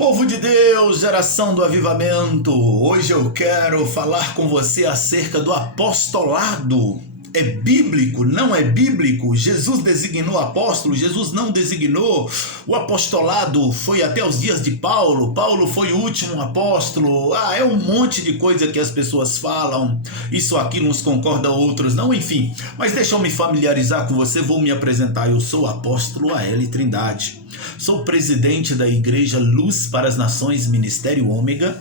Povo de Deus, geração do avivamento, hoje eu quero falar com você acerca do apostolado. É bíblico? Não é bíblico? Jesus designou apóstolo? Jesus não designou? O apostolado foi até os dias de Paulo? Paulo foi o último apóstolo? É um monte de coisa que as pessoas falam. Isso aqui uns concorda, outros não, enfim. Mas deixa eu me familiarizar com você, vou me apresentar. Eu sou o apóstolo A.L. Trindade. Sou presidente da Igreja Luz para as Nações, Ministério Ômega.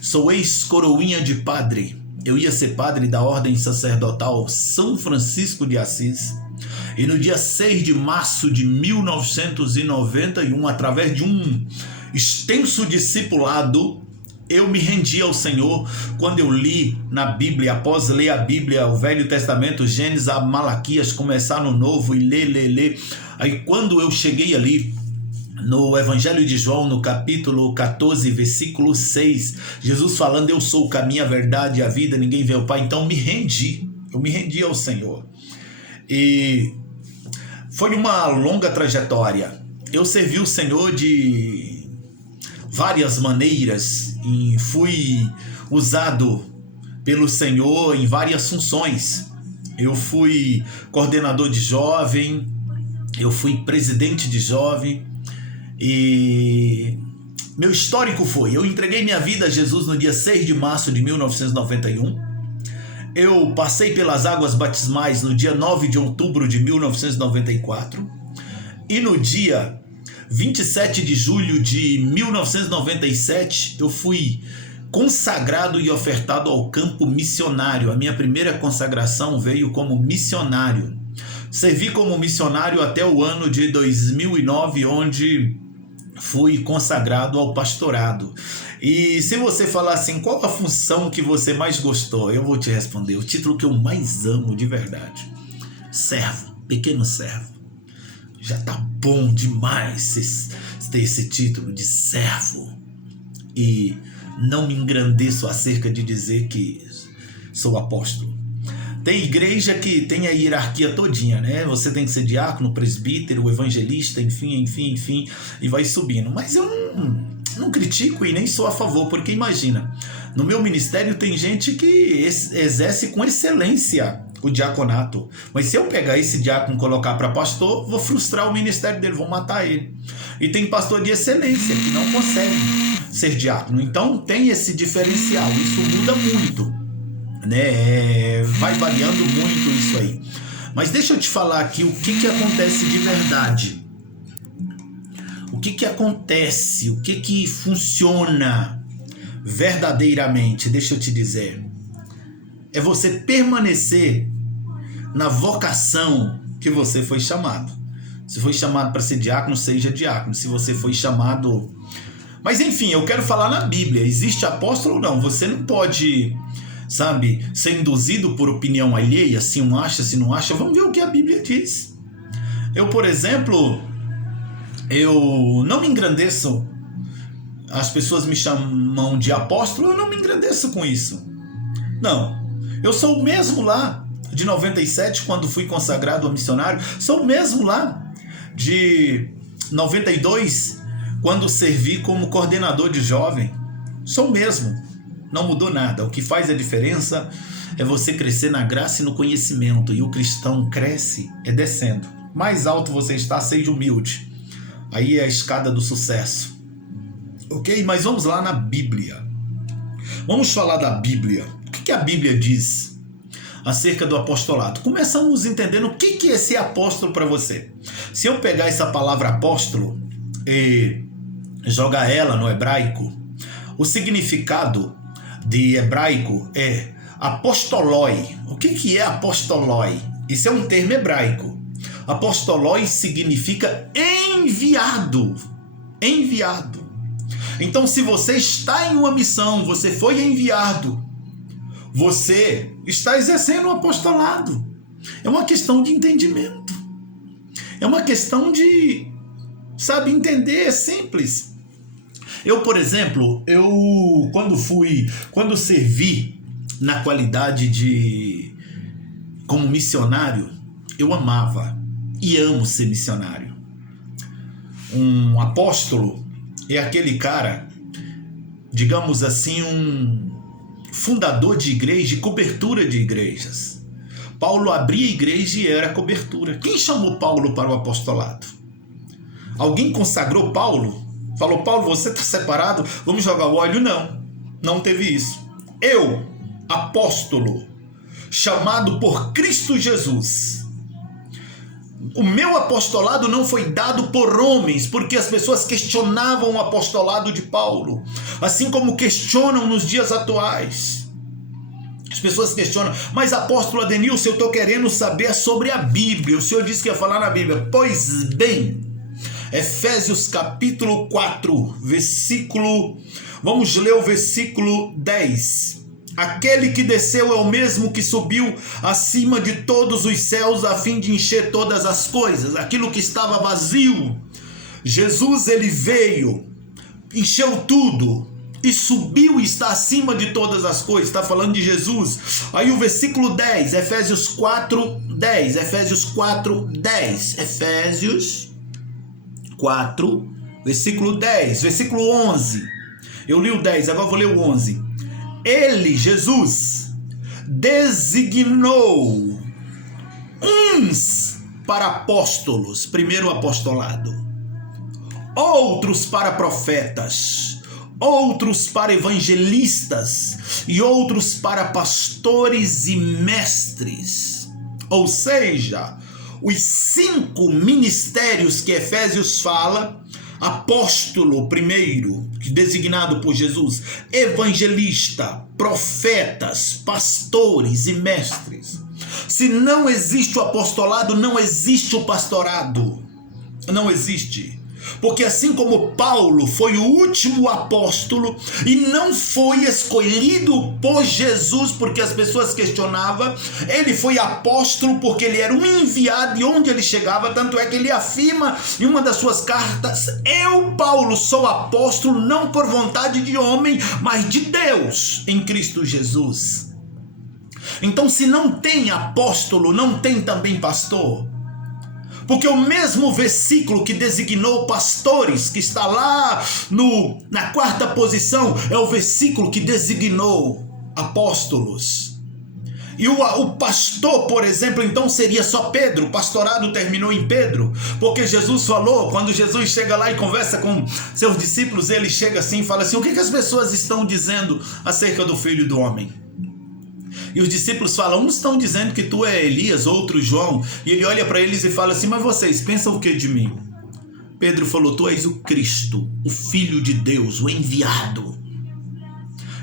Sou ex-coroinha de padre. Eu ia ser padre da Ordem Sacerdotal São Francisco de Assis. E no dia 6 de março de 1991, através de um extenso discipulado, eu me rendi ao Senhor quando eu li na Bíblia, após ler a Bíblia, o Velho Testamento, Gênesis a Malaquias, começar no Novo e ler. Aí quando eu cheguei ali, no Evangelho de João, no capítulo 14, versículo 6, Jesus falando, eu sou o caminho, a verdade e a vida, ninguém vê o Pai. Então eu me rendi ao Senhor. E foi uma longa trajetória. Eu servi o Senhor de várias maneiras e fui usado pelo Senhor em várias funções. Eu fui coordenador de jovem, eu fui presidente de jovem. E meu histórico foi, eu entreguei minha vida a Jesus no dia 6 de março de 1991. Eu passei pelas águas batismais no dia 9 de outubro de 1994. E no dia 27 de julho de 1997, eu fui consagrado e ofertado ao campo missionário. A minha primeira consagração veio como missionário. Servi como missionário até o ano de 2009, onde fui consagrado ao pastorado. E se você falar assim, qual a função que você mais gostou? Eu vou te responder, o título que eu mais amo de verdade: servo, pequeno servo. Já tá bom demais ter esse título de servo. E não me engrandeço acerca de dizer que sou apóstolo. Tem igreja que tem a hierarquia todinha, né? Você tem que ser diácono, presbítero, evangelista, enfim, e vai subindo. Mas eu não critico e nem sou a favor, porque imagina, no meu ministério tem gente que exerce com excelência o diaconato. Mas se eu pegar esse diácono e colocar para pastor, vou frustrar o ministério dele, vou matar ele. E tem pastor de excelência que não consegue ser diácono. Então tem esse diferencial, isso muda muito. Vai variando muito isso aí. Mas deixa eu te falar aqui o que acontece de verdade. O que acontece, o que funciona verdadeiramente, deixa eu te dizer. É você permanecer na vocação que você foi chamado. Se foi chamado para ser diácono, seja diácono. Se você foi chamado... Mas enfim, eu quero falar na Bíblia. Existe apóstolo ou não? Você não pode... ser induzido por opinião alheia, se um acha, se não acha. Vamos ver o que a Bíblia diz. Eu, por exemplo, eu não me engrandeço. As pessoas me chamam de apóstolo, eu não me engrandeço com isso. Não, eu sou o mesmo lá de 97, quando fui consagrado a missionário. Sou o mesmo lá de 92, quando servi como coordenador de jovem. Sou o mesmo. Não mudou nada. O que faz a diferença é você crescer na graça e no conhecimento. E o cristão cresce descendo. Mais alto você está, seja humilde. Aí é a escada do sucesso. Ok? Mas vamos lá na Bíblia. Vamos falar da Bíblia. O que a Bíblia diz acerca do apostolado? Começamos entendendo o que é ser apóstolo para você. Se eu pegar essa palavra apóstolo e jogar ela no hebraico, o significado de hebraico é apostoloi. O que é apostoloi? Isso é um termo hebraico. Apostoloi significa enviado. Enviado. Então, se você está em uma missão, você foi enviado, você está exercendo um apostolado. É uma questão de entendimento. É uma questão de, entender, é simples. Eu, por exemplo, quando servi na qualidade como missionário, eu amava e amo ser missionário. Um apóstolo é aquele cara, digamos assim, um fundador de igreja, de cobertura de igrejas. Paulo abria a igreja e era cobertura. Quem chamou Paulo para o apostolado? Alguém consagrou Paulo? Falou, Paulo, você está separado? Vamos jogar o óleo? Não, não teve isso. Eu, apóstolo, chamado por Cristo Jesus. O meu apostolado não foi dado por homens, porque as pessoas questionavam o apostolado de Paulo, assim como questionam nos dias atuais. As pessoas questionam, mas apóstolo Adenilson, eu estou querendo saber sobre a Bíblia. O senhor disse que ia falar na Bíblia. Pois bem, Efésios capítulo 4, versículo... Vamos ler o versículo 10. Aquele que desceu é o mesmo que subiu acima de todos os céus a fim de encher todas as coisas. Aquilo que estava vazio, Jesus, ele veio, encheu tudo e subiu e está acima de todas as coisas. Está falando de Jesus. Aí o versículo 10, Efésios 4, 10. Efésios 4, 10. Efésios 4, versículo 10. Versículo 11. Eu li o 10, agora vou ler o 11. Ele, Jesus, designou uns para apóstolos, primeiro apostolado, outros para profetas, outros para evangelistas e outros para pastores e mestres. Ou seja, os 5 ministérios que Efésios fala: apóstolo primeiro, designado por Jesus, evangelista, profetas, pastores e mestres. Se não existe o apostolado, não existe o pastorado. Não existe. Porque assim como Paulo foi o último apóstolo e não foi escolhido por Jesus porque as pessoas questionavam, ele foi apóstolo porque ele era um enviado e onde ele chegava, tanto é que ele afirma em uma das suas cartas: eu, Paulo, sou apóstolo não por vontade de homem, mas de Deus em Cristo Jesus. Então, se não tem apóstolo, não tem também pastor. Porque o mesmo versículo que designou pastores, que está lá na 4ª posição, é o versículo que designou apóstolos. E o pastor, por exemplo, então seria só Pedro. O pastorado terminou em Pedro, porque Jesus falou, quando Jesus chega lá e conversa com seus discípulos, ele chega assim e fala assim: o que as pessoas estão dizendo acerca do Filho do Homem? E os discípulos falam, uns estão dizendo que tu é Elias, outros João. E ele olha para eles e fala assim, mas vocês pensam o que de mim? Pedro falou, tu és o Cristo, o Filho de Deus, o enviado.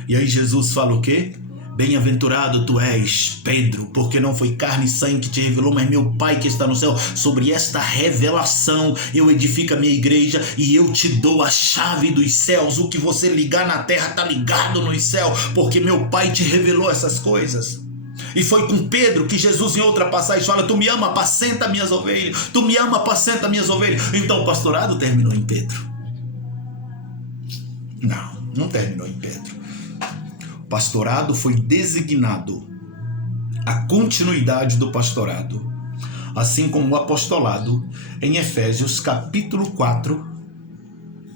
E aí Jesus fala o quê? Bem-aventurado tu és, Pedro, porque não foi carne e sangue que te revelou, mas meu Pai que está no céu. Sobre esta revelação eu edifico a minha igreja e eu te dou a chave dos céus. O que você ligar na terra está ligado no céu, porque meu Pai te revelou essas coisas. E foi com Pedro que Jesus em outra passagem fala, tu me ama, apacenta minhas ovelhas. Tu me ama, apacenta minhas ovelhas. Então o pastorado terminou em Pedro? Não terminou em Pedro. Pastorado foi designado a continuidade do pastorado, assim como o apostolado em Efésios capítulo 4,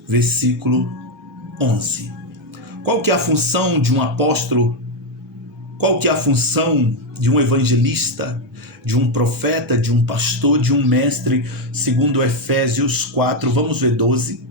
versículo 11. Qual que é a função de um apóstolo? Qual que é a função de um evangelista, de um profeta, de um pastor, de um mestre, segundo Efésios 4, vamos ver 12.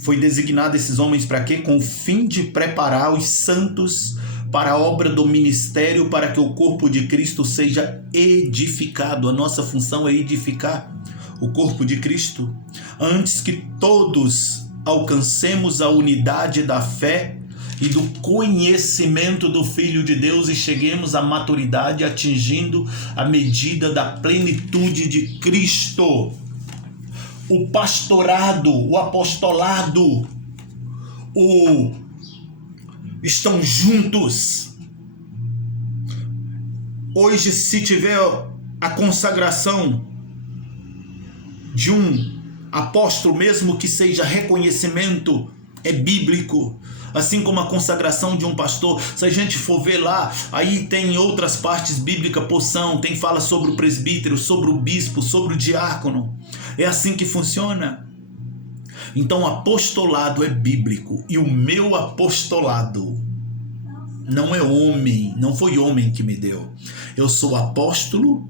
Foi designado esses homens para quê? Com o fim de preparar os santos para a obra do ministério, para que o corpo de Cristo seja edificado. A nossa função é edificar o corpo de Cristo, antes que todos alcancemos a unidade da fé e do conhecimento do Filho de Deus e cheguemos à maturidade, atingindo a medida da plenitude de Cristo. O pastorado, o apostolado, estão juntos. Hoje, se tiver a consagração de um apóstolo, mesmo que seja reconhecimento, é bíblico. Assim como a consagração de um pastor, se a gente for ver lá, aí tem outras partes bíblicas, porção, tem fala sobre o presbítero, sobre o bispo, sobre o diácono. É assim que funciona. Então, apostolado é bíblico. E o meu apostolado não é homem, não foi homem que me deu. Eu sou apóstolo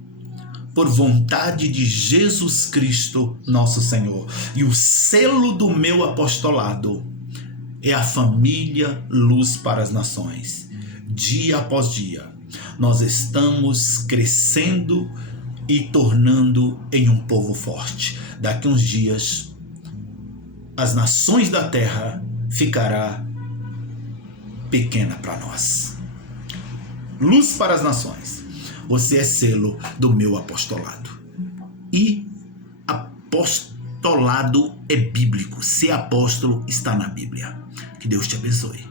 por vontade de Jesus Cristo, nosso Senhor. E o selo do meu apostolado é a família Luz para as Nações. Dia após dia, nós estamos crescendo e tornando em um povo forte. Daqui uns dias, as nações da terra ficará pequena para nós. Luz para as nações. Você é selo do meu apostolado. E apostolado é bíblico. Ser apóstolo está na Bíblia. Que Deus te abençoe.